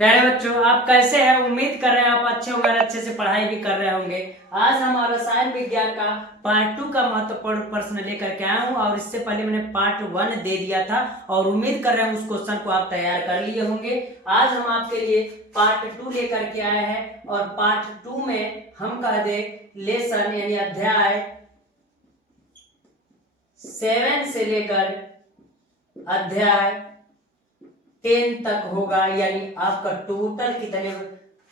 प्यारे बच्चों, आप कैसे हैं? उम्मीद कर रहे हैं आप अच्छे होंगे और अच्छे से पढ़ाई भी कर रहे होंगे। आज हम रसायन विज्ञान का पार्ट 2 का महत्वपूर्ण प्रश्न लेकर के आया हूं और इससे पहले मैंने पार्ट 1 दे दिया था और उम्मीद कर रहे हैं उस क्वेश्चन को आप तैयार कर लिए होंगे। आज हम आपके लिए पार्ट 2 लेकर के आए हैं और पार्ट 2 में हम कह दे लेसन यानी अध्याय 7 से लेकर अध्याय 10 तक होगा, यानी आपका टोटल कितने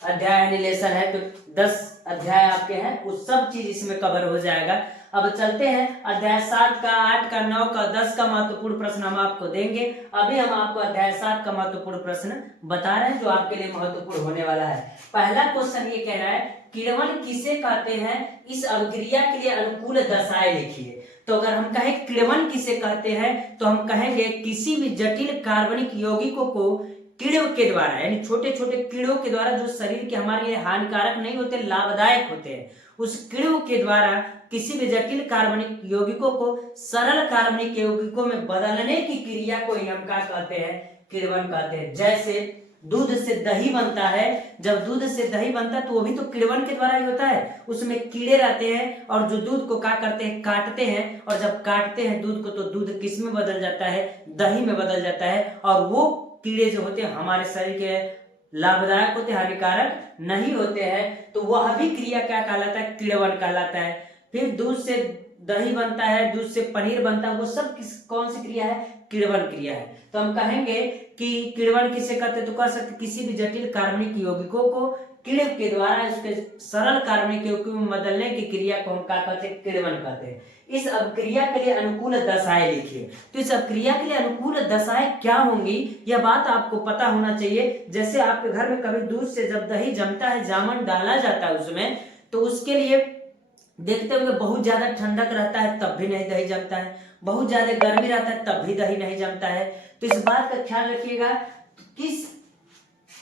अध्याय यानी लेसन है तो 10 अध्याय आपके हैं, वो सब चीज इसमें कवर हो जाएगा। अब चलते हैं अध्याय 7 का, 8 का, 9 का, 10 का महत्वपूर्ण प्रश्न हम आपको देंगे। अभी हम आपको अध्याय 7 का महत्वपूर्ण प्रश्न बता रहे हैं जो आपके लिए महत्वपूर्ण होने वाला है। पहला क्वेश्चन ये कह रहा है किण्वन किसे कहते हैं, इस अभिक्रिया के लिए अनुकूल दशाएं लिखिए। तो अगर हम कहें किण्वन किसे कहते हैं तो हम कहेंगे किसी भी जटिल कार्बनिक यौगिकों को कीड़ों के द्वारा यानी छोटे छोटे कीड़ों के द्वारा जो शरीर के हमारे लिए हानिकारक नहीं होते, लाभदायक होते हैं, उस कीड़ों के द्वारा किसी भी जटिल कार्बनिक यौगिकों को सरल कार्बनिक यौगिकों में बदलने की क्रिया को ही हम क्या कहते हैं, किण्वन कहते हैं। जैसे दूध से दही बनता है, जब दूध से दही बनता है तो वो भी तो किण्वन के द्वारा ही होता है, उसमें कीड़े रहते हैं और जो दूध को क्या करते हैं, काटते हैं, और जब काटते हैं दूध को तो दूध किस में बदल जाता है, दही में बदल जाता है, और वो कीड़े जो होते हैं हमारे शरीर के लाभदायक होते हैं, हानिकारक नहीं होते हैं, तो वह भी क्रिया क्या कहलाता है, किण्वन कहलाता है। फिर दूध से दही बनता है, दूध से पनीर बनता है, वो सब कौन सी क्रिया है, किण्वन क्रिया है। तो हम कहेंगे कि किण्वन किसे कहते हैं तो कह सकते किसी भी जटिल कार्बनिक यौगिकों को कीड़े के द्वारा उसके सरल कार्बनिक यौगिकों में बदलने की क्रिया को हम क्या कहते हैं, किण्वन कहते हैं। इस अभिक्रिया के लिए अनुकूल दशाएं लिखिए। तो इस अभिक्रिया के लिए अनुकूल दशाएं क्या होंगी यह बात आपको पता होना चाहिए। जैसे आपके घर में कभी दूध से जब दही जमता है, जामन डाला जाता है उसमें, तो उसके लिए देखते होंगे बहुत ज्यादा ठंडक रहता है तब भी नहीं दही जमता है, बहुत ज्यादा गर्मी रहता है तब भी दही नहीं जमता है। तो इस बात का ख्याल रखिएगा किस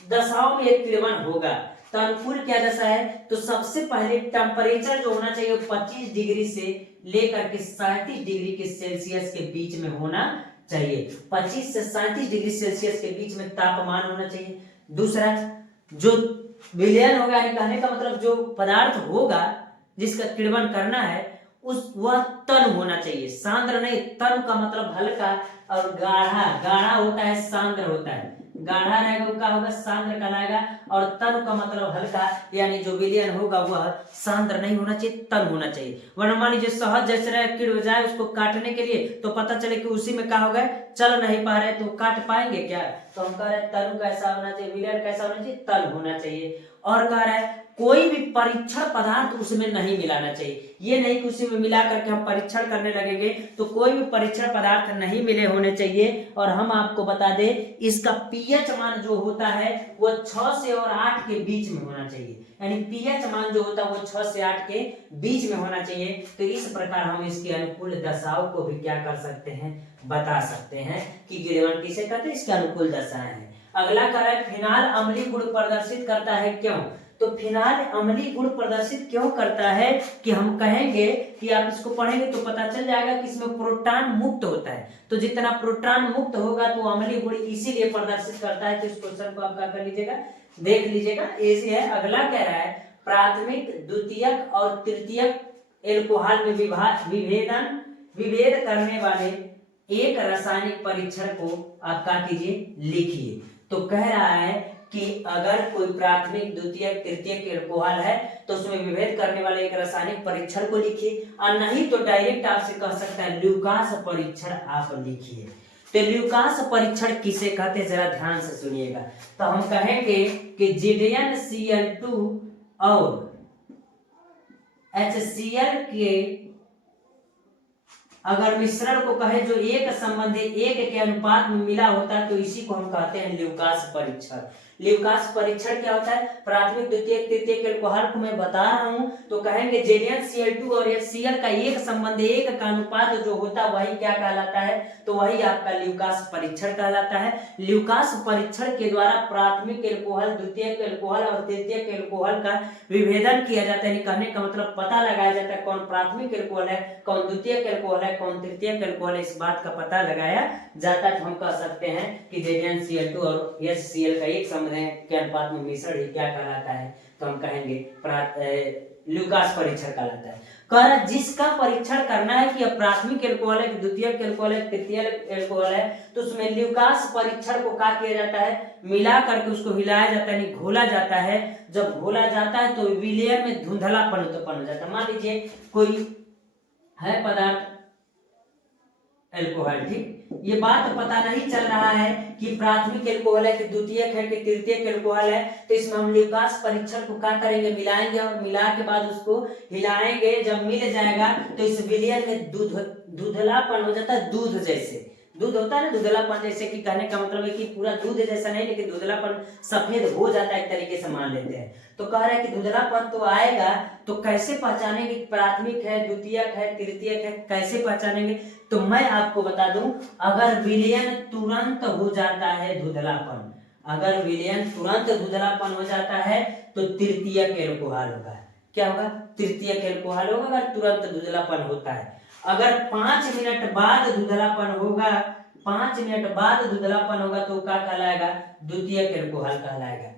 दशाओं में एक किण्वन होगा। तो अनुकूल क्या दशा है, तो सबसे पहले टेम्परेचर जो होना चाहिए 25 डिग्री से लेकर के 37 डिग्री के सेल्सियस के बीच में होना चाहिए। 25 से 37 डिग्री सेल्सियस के बीच में तापमान होना चाहिए। दूसरा, जो विलयन होगा यानी कहने का मतलब जो पदार्थ होगा जिसका किण्वन करना है उस वह तन होना चाहिए, सांद्र नहीं। तन का मतलब हल्का और गाढ़ा, गाढ़ा होता है सांद्र होता है, गाढ़ा रहेगा वो क्या होगा, सांद्र कहलाएगा। और तन का मतलब हल्का, यानी जो विलयन होगा वह सांद्र नहीं होना चाहिए, तन होना चाहिए। वरना मान लीजिए सहज जैसे रहे कीड़ जाए उसको काटने के लिए तो पता चले कि उसी में क्या हो गए, चल नहीं पा रहे, तो काट पाएंगे क्या। तो हम कह रहे हैं तन कैसा होना चाहिए, विलयन कैसा होना चाहिए, तन होना चाहिए। और कह रहा है कोई भी परीक्षण पदार्थ उसमें नहीं मिलाना चाहिए। ये नहीं कि उसी में मिला करके हम परीक्षण करने लगेंगे, तो कोई भी परीक्षण पदार्थ नहीं मिले होने चाहिए। और हम आपको बता दें इसका पीएच मान जो होता है वो 6 से और 8 के बीच में होना चाहिए, यानी पीएच मान जो होता है वो 6 से 8 के बीच में होना चाहिए। तो इस प्रकार हम इसकी अनुकूल दशाओं को भी क्या कर सकते हैं, बता सकते हैं कि किण्वन किसे कहते हैं, इसके अनुकूल दशाएं हैं। अगला कह रहा है फिनाल अम्लीय गुण प्रदर्शित करता है, क्यों। तो फिनाल अम्लीय गुण प्रदर्शित क्यों करता है कि हम कहेंगे कि आप इसको पढ़ेंगे तो पता चल जाएगा कि इसमें प्रोटॉन मुक्त होता है। तो जितना प्रोटॉन मुक्त होगा तो अम्लीय गुण इसीलिए प्रदर्शित करता है। तो इस क्वेश्चन को आप क्या कर लीजिएगा, देख लीजिएगा, ऐसे है। अगला कह रहा है प्राथमिक, द्वितीयक और तृतीयक एल्कोहल में विभेद करने वाले एक रासायनिक परीक्षण को आप क्या कीजिए, लिखिए। तो कह रहा है कि अगर कोई प्राथमिक, द्वितीयक, तृतीयक एल्कोहल है तो उसमें विभेद करने वाले एक रासायनिक परीक्षण को लिखिए, और नहीं तो डायरेक्ट आपसे कह सकता है ल्यूकास परीक्षण आप लिखिए। तो ल्यूकास परीक्षण किसे कहते हैं जरा ध्यान से सुनिएगा। तो हम कहेंगे कि ZnCl2 और HCl के अगर मिश्रण को कहे जो एक संबंधी एक के अनुपात में मिला होता है तो इसी को हम कहते हैं ल्यूकास परीक्षण। ल्यूकास परीक्षण क्या होता है, प्राथमिक, द्वितीयक, तृतीयक एल्कोहल को मैं बता रहा हूं तो कहेंगे ZnCl2 और HCl का एक संबंध एक का अनुपात जो होता है वही क्या कहलाता है, तो वही आपका ल्यूकास परीक्षण कहलाता है। ल्यूकास परीक्षण के द्वारा प्राथमिक एल्कोहल, द्वितीयक एल्कोहल और तृतीयक एल्कोहल का विभेदन किया जाता है। कहने का मतलब पता लगाया जाता है कौन प्राथमिक एल्कोहल है, कौन द्वितीयक एल्कोहल है, है, कौन तृतीयक एल्कोहल है, इस बात का पता लगाया जाता है तो हम कह सकते हैं कि ZnCl2 और HCl का एक समय के अनुपात में मिश्रण ही क्या कहलाता है, तो हम कहेंगे ल्यूकास परीक्षण कहलाता है। कह रहा जिसका परीक्षण करना है कि प्राथमिक एल्कोहल है, द्वितीयक एल्कोहल है, तृतीयक एल्कोहल है, तो उसमें ल्यूकास परीक्षण को क्या किया जाता है, मिला करके उसको हिलाया जाता है, घोला जाता है। जब घोला जाता है तो विलयन में धुंधलापन उत्पन्न हो जाता है। मान लीजिए कोई है पदार्थ एल्कोहल, ठीक, ये बात पता नहीं चल रहा है कि प्राथमिक एल्कोहल है कि द्वितीयक है कि तृतीयक एल्कोहल है, तो इसमें हम ल्यूकास परीक्षण को क्या करेंगे, मिलाएंगे और मिला के बाद उसको हिलाएंगे। जब मिल जाएगा तो इस विलयन में दूधलापन हो जाता है, दूध जैसे दूध होता है ना, दूधलापन जैसे कि कहने का मतलब है कि पूरा दूध जैसा नहीं, लेकिन दूधलापन सफेद हो जाता है, एक तरीके से मान लेते हैं। तो कह रहा है कि दूधलापन तो आएगा, तो कैसे पहचानेंगे प्राथमिक है, द्वितीयक है, तृतीयक है, कैसे पहचानेंगे? तो मैं आपको बता दूं, अगर विलयन तुरंत हो जाता है धुंधलापन, अगर विलयन तुरंत धुंधलापन हो जाता है तो तृतीयक एल्कोहल होगा। क्या होगा? तृतीयक एल्कोहल होगा अगर तुरंत धुंधलापन होता है। अगर 5 मिनट बाद धुंधलापन होगा, 5 मिनट बाद धुंधलापन होगा तो क्या कहलाएगा, द्वितीयक एल्कोहल कहलाएगा।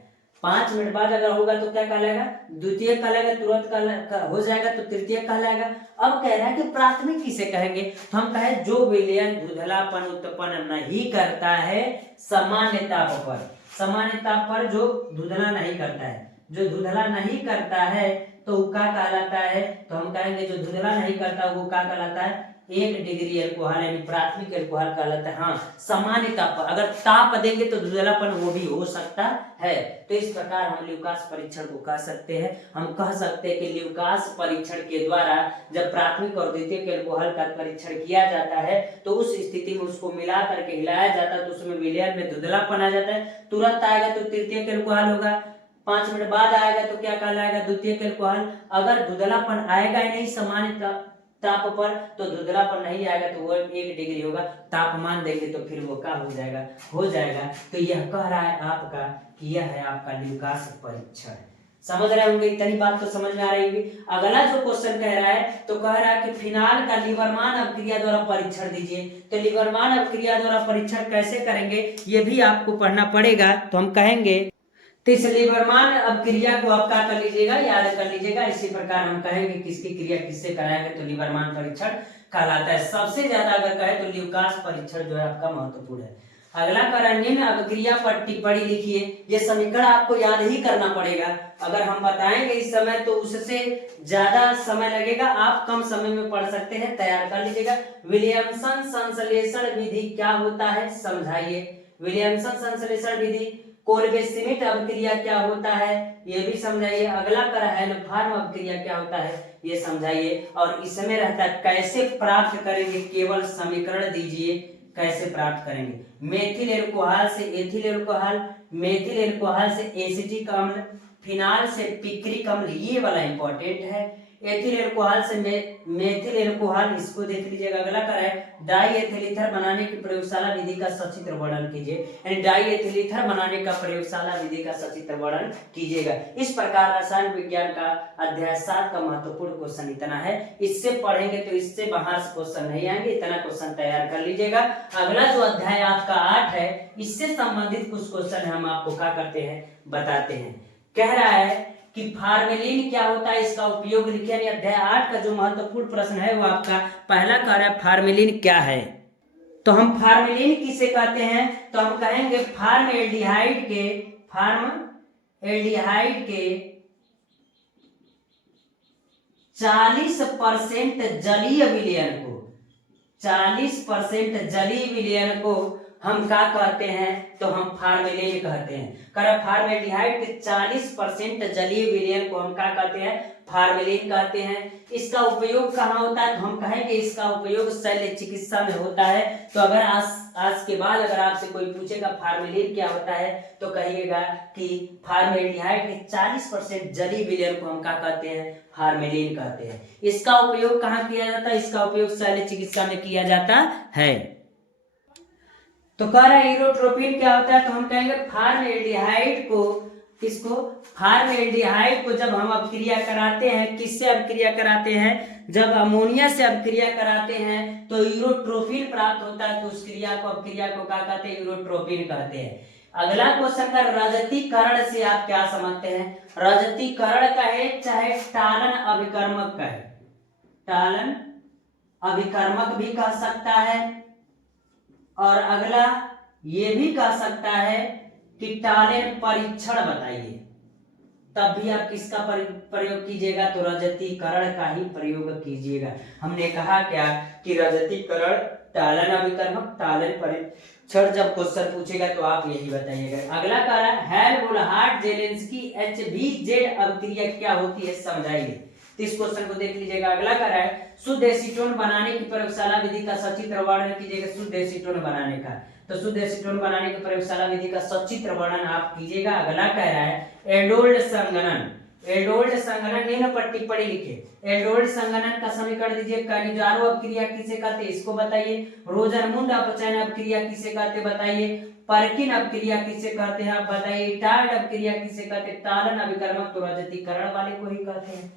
5 मिनट बाद अगर होगा तो क्या कहलाएगा, द्वितीयक कहलाएगा। तुरंत हो जाएगा तो तृतीयक कहलाएगा। अब कह रहा है कि प्राथमिक किसे कहेंगे, तो हम कहें जो विलयन धुंधलापन उत्पन्न नहीं करता है सामान्य ताप पर, सामान्य ताप पर जो धुंधला नहीं करता है, जो धुंधला नहीं करता है तो क्या कहलाता है, तो हम कहेंगे जो धुंधला नहीं करता वो क्या कहलाता है, 1 डिग्री एल्कोहल यानी प्राथमिक एल्कोहल कहलाता है। हाँ, सामान्य ताप पर, अगर ताप देंगे तो धुंधलापन वो भी हो सकता है। तो इस प्रकार हम ल्यूकास परीक्षण को कह सकते हैं। हम कह सकते हैं कि ल्यूकास परीक्षण के द्वारा जब प्राथमिक और द्वितीयक एल्कोहल का परीक्षण किया जाता है तो उस स्थिति में उसको मिला करके हिलाया जाता है तो उसमें विलयन में धुंधलापन आ जाता है। तुरंत आएगा तो तृतीयक एल्कोहल होगा, 5 मिनट बाद आएगा तो क्या कहलाएगा, द्वितीयक एल्कोहल। अगर धुंधलापन आएगा ही नहीं सामान्य ताप पर तो धुंधलापन नहीं आएगा तो वो 1 डिग्री होगा। तापमान देंगे तो फिर वो क्या हो जाएगा। तो यह कह रहा है आपका कि यह है आपका ल्यूकास परीक्षण। समझ रहे होंगे, इतनी बात तो समझ में आ रही होगी। अगला जो क्वेश्चन कह रहा है तो कह रहा है कि फिनाल का लीवरमान अपक्रिया द्वारा परीक्षण दीजिए। तो लीवरमान अपक्रिया द्वारा परीक्षण कैसे करेंगे ये भी आपको पढ़ना पड़ेगा। तो हम कहेंगे तो इस लीवरमान अपक्रिया को आप क्या कर लीजिएगा, याद कर लीजिएगा। इसी प्रकार हम कहेंगे किसकी क्रिया किससे कराएंगे तो लीवरमान परीक्षण कहलाता है। सबसे ज्यादा अगर कहे तो ल्यूकास परीक्षण जो है आपका महत्वपूर्ण है। अगला कारण निम्न अपक्रिया पर टिप्पणी लिखिए। ये समीकरण आपको याद ही करना पड़ेगा। अगर हम बताएंगे इस समय तो उससे ज्यादा समय लगेगा, आप कम समय में पढ़ सकते हैं, तैयार कर लीजिएगा। विलियमसन संश्लेषण विधि क्या होता है समझाइए। विलियमसन संश्लेषण विधि। कोल्बे श्मिट अपक्रिया क्या होता है ये भी समझाइए। अगला हेल्महोल्ट्ज अपक्रिया क्या होता है ये समझाइए। और इसमें रहता है कैसे प्राप्त करेंगे, केवल समीकरण दीजिए कैसे प्राप्त करेंगे। मेथिल एल्कोहल से एथिल एल्कोहल, मेथिल एल्कोहल से एसिटिक अम्ल, फिनाल से पिक्रिक अम्ल, ये वाला इंपॉर्टेंट है। एथिल एल्कोहल से मेथिल एल्कोहल, इसको देख लीजिएगा। अगला है डाई एथिल ईथर बनाने की प्रयोगशाला विधि का सचित्र वर्णन कीजिए। यानी डाई एथिल ईथर बनाने का प्रयोगशाला विधि का सचित्र वर्णन कीजिएगा। इस प्रकार रसायन विज्ञान का अध्याय 7 का महत्वपूर्ण क्वेश्चन इतना है। इससे पढ़ेंगे तो इससे बाहर से क्वेश्चन नहीं आएंगे, इतना क्वेश्चन तैयार कर लीजिएगा। अगला जो अध्याय आपका 8 है इससे संबंधित कुछ क्वेश्चन हम आपको क्या करते हैं बताते हैं। कह रहा है कि फार्मेलिन क्या होता है, इसका उपयोग लिखिए। अध्याय 8 का जो महत्वपूर्ण प्रश्न है वो आपका पहला कार्य फार्मेलिन क्या है। तो हम फार्मेलिन किसे कहते हैं तो हम कहेंगे फार्मएल्डिहाइड के 40% जलीय विलयन को, 40% जलीय विलयन को हम क्या कहते हैं तो हम फार्मेलिन कहते हैं। फार्मेल्डिहाइड के 40% जलीय विलयन को हम क्या कहते हैं, फार्मेलिन कहते हैं। इसका उपयोग कहाँ होता है तो हम कहेंगे इसका उपयोग शल्य चिकित्सा में होता है। तो अगर आज के बाद अगर आपसे कोई पूछेगा फार्मेलिन क्या होता है तो कहिएगा कि फार्मेल्डिहाइड के 40% जलीय विलयन को हम क्या कहते हैं, फार्मेलिन कहते हैं। इसका उपयोग कहाँ किया जाता है, इसका उपयोग शल्य चिकित्सा में किया जाता है। तो कह रहा है ईरोट्रोपिन क्या होता है तो हम कहेंगे फार्मएल्डिहाइड को किसको, फॉर्मेल्डिहाइड को जब हम अपक्रिया कराते हैं, किससे अपक्रिया कराते हैं, जब अमोनिया से अपक्रिया कराते हैं तो यूरोट्रोपिन प्राप्त होता है, तो उस क्रिया को, अपक्रिया को क्या कहते हैं, यूरोट्रोपिन कहते हैं। अगला क्वेश्चन का रजतीकरण से आप क्या समझते हैं, रजतीकरण कहे चाहे टालन अभिकर्मक कहे, टालन अभिकर्मक भी कह सकता है, और अगला ये भी कह सकता है कि टालन परीक्षण बताइए, तब भी आप किसका प्रयोग कीजिएगा, तो रजतीकरण का ही प्रयोग कीजिएगा। हमने कहा क्या कि रजतीकरण, टालन अभिकर्मक, टालन परीक्षण जब क्वेश्चन पूछेगा तो आप यही बताइएगा। अगला कह रहा है हेल्महोल्ट्ज जेलेंस्की HBZ अभिक्रिया क्या होती है समझाइए, तो इस क्वेश्चन को देख लीजिएगा। अगला कह रहा है शुद्ध एसीटोन बनाने की प्रयोगशाला विधि का सचित्र वर्णन कीजिएगा, शुद्ध एसीटोन बनाने का, तो शुद्ध एसीटोन बनाने की प्रयोगशाला विधि का सचित्र वर्णन आप कीजिएगा। अगला कह रहा है एल्डोल्ड संघनन, एल्डोल्ड संघनन निम्न पर टिप्पणी लिखे, एल्डोल्ड संघनन का समीकरण दीजिए, कानिजारो अपक्रिया किसे कहते हैं इसको बताइए, रोजरमुंड अपचयन अपक्रिया किसे कहते हैं बताइए, परकिन अपक्रिया किसे कहते हैं आप बताइए, टार्ड अपक्रिया किसे कहते हैं, टालन अभिकर्मक तो रजतीकरण वाले को ही कहते हैं।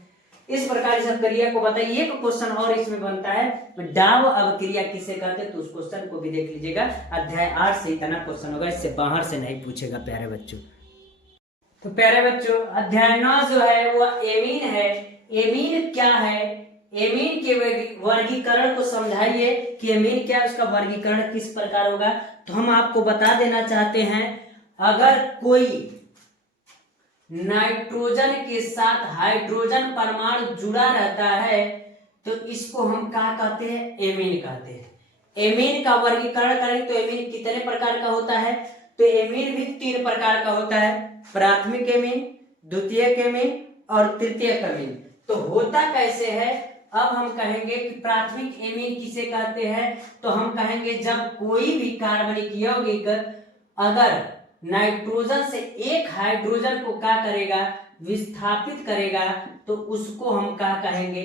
इस प्रकार इस अपक्रिया को बताइए। एक क्वेश्चन और इसमें बनता है डाव अपक्रिया किसे कहते हैं, तो उस क्वेश्चन को भी देख लीजिएगा। अध्याय 8 से इतना क्वेश्चन होगा, इससे बाहर से नहीं पूछेगा प्यारे बच्चों। तो प्यारे बच्चों अध्याय 9 जो है वो एमीन है। एमीन क्या है, एमीन के वर्गीकरण को समझाइए कि एमीन क्या है, उसका वर्गीकरण किस प्रकार होगा। तो हम आपको बता देना चाहते हैं, अगर कोई नाइट्रोजन के साथ हाइड्रोजन परमाणु जुड़ा रहता है तो इसको हम क्या कहते हैं, एमीन कहते हैं। एमीन का वर्गीकरण करें तो एमीन कितने प्रकार का होता है, तो एमीन भी 3 प्रकार का होता है, प्राथमिक एमीन, द्वितीयक एमीन और तृतीयक एमीन। तो होता कैसे है, अब हम कहेंगे कि प्राथमिक एमीन किसे कहते हैं, तो हम कहेंगे जब कोई भी कार्बनिक यौगिक अगर नाइट्रोजन से एक हाइड्रोजन को क्या करेगा, विस्थापित करेगा, तो उसको हम क्या कहेंगे,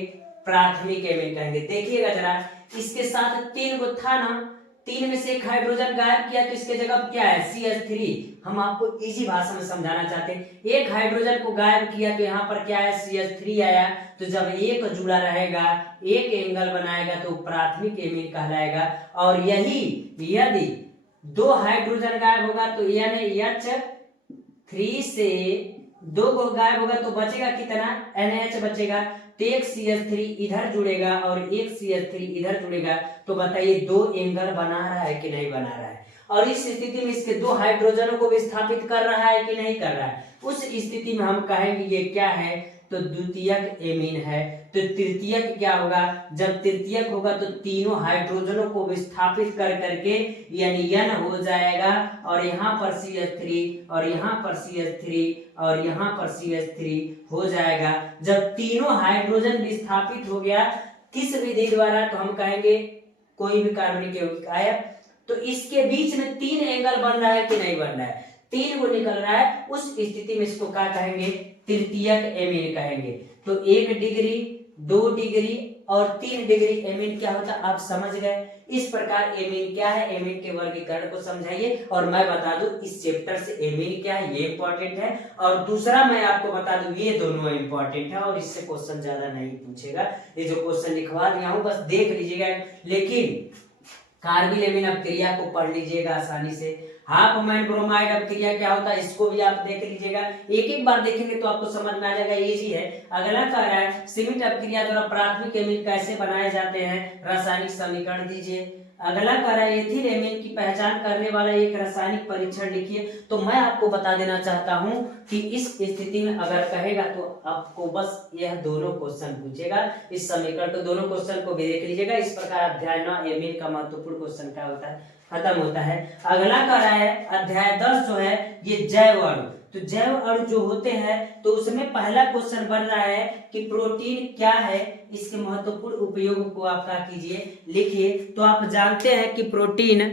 प्राथमिक एमीन कहेंगे। देखिएगा जरा, इसके साथ 3 गो था ना, 3 में से एक हाइड्रोजन गायब किया तो इसके जगह क्या है, CH3। हम आपको इजी भाषा में समझाना चाहते हैं, एक हाइड्रोजन को गायब किया तो यहाँ पर क्या है, CH3 आया। तो जब एक जुड़ा रहेगा, एक एंगल बनाएगा तो प्राथमिक एमीन कहलाएगा। और यही यदि 2 हाइड्रोजन गायब होगा तो NH3 से 2 को गायब होगा तो बचेगा कितना, NH बचेगा। तो एक CH3 इधर जुड़ेगा और एक CH3 इधर जुड़ेगा, तो बताइए 2 एंगल बना रहा है कि नहीं बना रहा है। और इस स्थिति में इसके 2 हाइड्रोजनों को विस्थापित कर रहा है कि नहीं कर रहा है। उस स्थिति में हम कहेंगे ये क्या है, तो द्वितीयक एमीन है। तो तृतीयक क्या होगा, जब तृतीयक होगा तो तीनों हाइड्रोजनों को विस्थापित कर करके यानी N हो जाएगा, और यहाँ पर CH3 और यहाँ पर CH3 और यहाँ पर CH3 हो जाएगा। जब तीनों हाइड्रोजन विस्थापित हो गया किस विधि द्वारा, तो हम कहेंगे कोई भी कार्बनिक यौगिक आया तो इसके बीच में 3 एंगल बन रहा है कि नहीं बन रहा है, 3 को निकल रहा है, उस स्थिति में इसको क्या कहेंगे, तृतीयक एमीन कहेंगे। तो 1 डिग्री, 2 डिग्री और 3 डिग्री एमीन क्या होता है, आप समझ गए। इस प्रकार एमीन क्या है, एमीन के वर्गीकरण को समझाइए। और मैं बता दूं इस चैप्टर से एमीन क्या है ये इंपॉर्टेंट है, और दूसरा मैं आपको बता दूं ये दोनों इंपॉर्टेंट है, और इससे क्वेश्चन ज्यादा नहीं पूछेगा। ये जो क्वेश्चन लिखवा दिया हूं बस देख लीजिएगा, लेकिन कार्बिल एमीन अपक्रिया को पढ़ लीजिएगा आसानी से। हाफ अमाइन ब्रोमाइड अपक्रिया क्या होता है इसको भी आप देख लीजिएगा, एक बार देखेंगे तो आपको समझ में आ जाएगा, इजी है। अगला कह रहा है सीमित अपक्रिया द्वारा प्राथमिक एमीन कैसे बनाए जाते हैं, रासायनिक समीकरण दीजिए। अगला कह रहा है एथिल एमीन की पहचान करने वाला एक रासायनिक परीक्षण लिखिए। तो मैं आपको बता देना चाहता हूं कि इस स्थिति में अगर कहेगा तो आपको बस यह दोनों क्वेश्चन पूछेगा, इस समीकरण तो दोनों क्वेश्चन को भी देख लीजिएगा। इस प्रकार अध्याय 9 एमीन का महत्वपूर्ण क्वेश्चन क्या होता है, खत्म होता है। अगला कह रहा है अध्याय 10 जो है ये जैव अणु। तो जैव अणु जो होते हैं तो उसमें पहला क्वेश्चन बन रहा है कि प्रोटीन क्या है, इसके महत्वपूर्ण उपयोग को आप क्या कीजिए, लिखिए। तो आप जानते हैं कि प्रोटीन,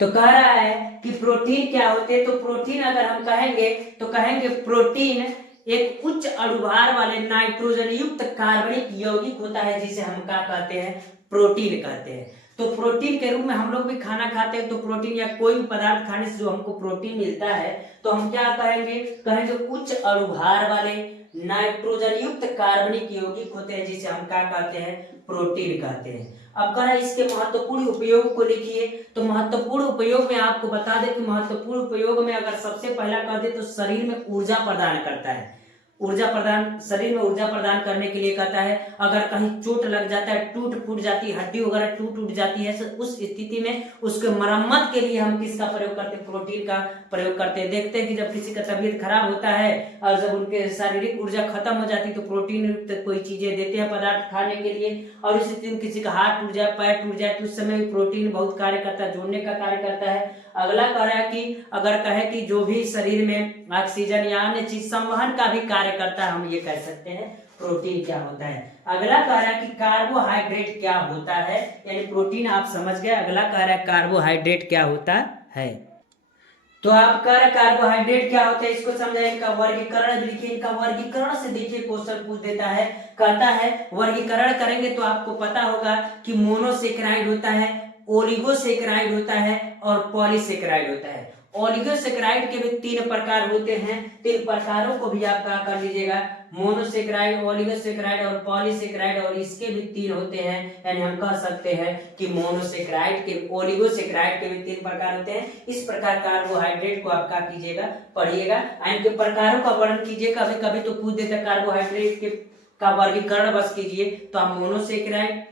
तो कह रहा है कि प्रोटीन क्या होते हैं, तो प्रोटीन अगर हम कहेंगे तो कहेंगे प्रोटीन एक उच्च अणुभार वाले नाइट्रोजन युक्त कार्बनिक यौगिक होता है, जिसे हम क्या कहते हैं, प्रोटीन कहते हैं। तो प्रोटीन के रूप में हम लोग भी खाना खाते हैं, तो प्रोटीन या कोई भी पदार्थ खाने से जो हमको प्रोटीन मिलता है तो हम क्या कहेंगे उच्च अणुभार वाले नाइट्रोजन युक्त कार्बनिक यौगिक होते हैं, जिसे हम क्या कहते हैं, प्रोटीन कहते हैं। अब कह इसके महत्वपूर्ण उपयोग को लिखिए। तो महत्वपूर्ण उपयोग में आपको बता दें कि महत्वपूर्ण उपयोग में अगर सबसे पहला कह दे तो शरीर में ऊर्जा प्रदान करता है। शरीर में ऊर्जा प्रदान करने के लिए कहता है। अगर कहीं चोट लग जाता है, टूट फूट जाती है, हड्डी वगैरह टूट जाती है, तो उस स्थिति में उसके मरम्मत के लिए हम किसका प्रयोग करते हैं, प्रोटीन का प्रयोग करते हैं। देखते हैं कि जब किसी का तबीयत खराब होता है और जब उनके शारीरिक ऊर्जा खत्म हो जाती है तो प्रोटीन युक्त कोई चीजें देते हैं पदार्थ खाने के लिए, और इस स्थिति में किसी का हाथ टूट जाए, पैर टूट जाए, तो उस समय भी प्रोटीन बहुत कार्य करता है, जोड़ने का कार्य करता है। अगला कह रहा है कि अगर कहे कि जो भी शरीर में ऑक्सीजन या अन्य चीज संवहन का भी कार्य करता है, हम ये कह सकते हैं प्रोटीन क्या होता है। अगला कह रहा है कि कार्बोहाइड्रेट क्या होता है, यानी प्रोटीन आप समझ गए। अगला कह रहा है कार्बोहाइड्रेट क्या होता है। तो आप कह रहे कार्बोहाइड्रेट क्या होता है, इसको समझाइए। इनका वर्गीकरण लिखिए। इनका वर्गीकरण से देखिए क्वेश्चन पूछ देता है, कहता है वर्गीकरण करेंगे तो आपको पता होगा कि मोनोसेकेराइड होता है, ओलिगोसेकेराइड होता है और पॉलीसेकेराइड होता है। ओलिगोसेकेराइड के भी 3 प्रकार होते हैं। 3 प्रकारों को भी आप क्या कर लीजिएगा, मोनोसेकेराइड, ओलिगोसेकेराइड और पॉलीसेकेराइड, और इसके भी 3 होते हैं। यानी हम कह सकते हैं कि मोनोसेकेराइड के, ओलिगोसेकेराइड के भी 3 प्रकार होते हैं। इस प्रकार कार्बोहाइड्रेट को आप क्या कीजिएगा, पढ़िएगा, इनके प्रकारों का वर्णन कीजिए। कभी कभी तो पूछ देता है कार्बोहाइड्रेट के का वर्गीकरण बस कीजिए, तो आप मोनोसेकेराइड,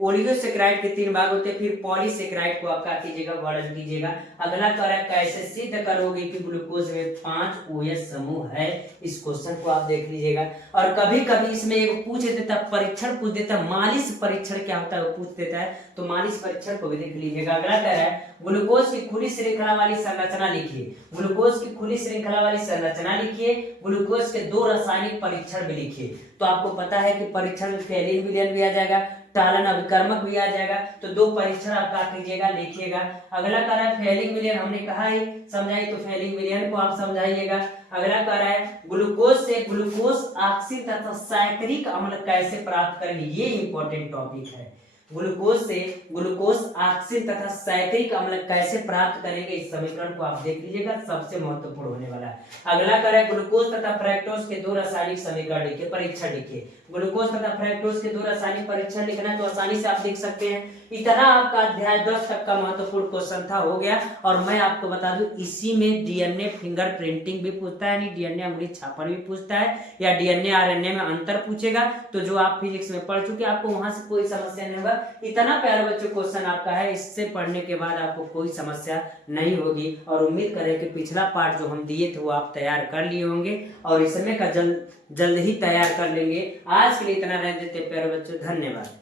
ओलिगोसेकेराइड के 3 भाग होते हैं। फिर पॉलीसेकेराइड को आप क्या कीजिएगा, वर्णन कीजिएगा। अगला कह रहा है कैसे सिद्ध करोगे कि ग्लूकोज में 5 OH समूह है। इस क्वेश्चन को आप देख लीजिएगा। और कभी कभी इसमें एक पूछ देता है, परीक्षण पूछ देता है, मालिश परीक्षण क्या होता है वो पूछ देता है, तो मालिश परीक्षण को भी देख लीजिएगा। अगला कह रहा है ग्लूकोज की खुली श्रृंखला वाली संरचना लिखिए। ग्लूकोज की खुली श्रृंखला वाली संरचना लिखिए। ग्लूकोज के 2 रासायनिक परीक्षण भी लिखिए। तो आपको पता है कि परीक्षण में फेलिन विलयन भी आ जाएगा, टालन अभिकर्मक भी आ जाएगा। तो 2 परीक्षण आप क्या कीजिएगा, लिखिएगा। अगला कह रहा है फेलिन विलयन, हमने कहा है समझाइए, तो फेलिन विलयन को आप समझाइएगा। अगला कह रहा है ग्लूकोज से ग्लूकोज ऑक्सीजन तथा साइक्रिक अम्ल कैसे प्राप्त करेंगे, ये इंपॉर्टेंट टॉपिक है। ग्लूकोज से ग्लूकोज ऑक्सीजन तथा साइक्रिक अम्ल कैसे प्राप्त करेंगे, इस समीकरण को आप देख लीजिएगा, सबसे महत्वपूर्ण होने वाला है। अगला कह रहा है ग्लूकोज तथा फ्रैक्टोज के 2 रासायनिक समीकरण लिखिए, परीक्षण लिखिए। ग्लूकोज तथा फ्रैक्टोज के 2 रासायनिक परीक्षण लिखना तो आसानी से आप लिख सकते हैं। इतना आपका अध्याय 10 तक का महत्वपूर्ण क्वेश्चन था, हो गया। और मैं आपको बता दूं इसी में डीएनए फिंगरप्रिंटिंग भी पूछता है, यानी डीएनए अंगुली छापन भी पूछता है, या डीएनए आरएनए में अंतर पूछेगा। तो जो आप फिजिक्स में पढ़ चुके आपको वहां से कोई समस्या नहीं होगा। इतना प्यारा बच्चों क्वेश्चन आपका है, इससे पढ़ने के बाद आपको कोई समस्या नहीं होगी। और उम्मीद करें कि पिछला पार्ट जो हम दिए थे वो आप तैयार कर लिए होंगे, और इस समय का जल्द ही तैयार कर लेंगे। आज के लिए इतना रह देते प्यारे बच्चों, धन्यवाद।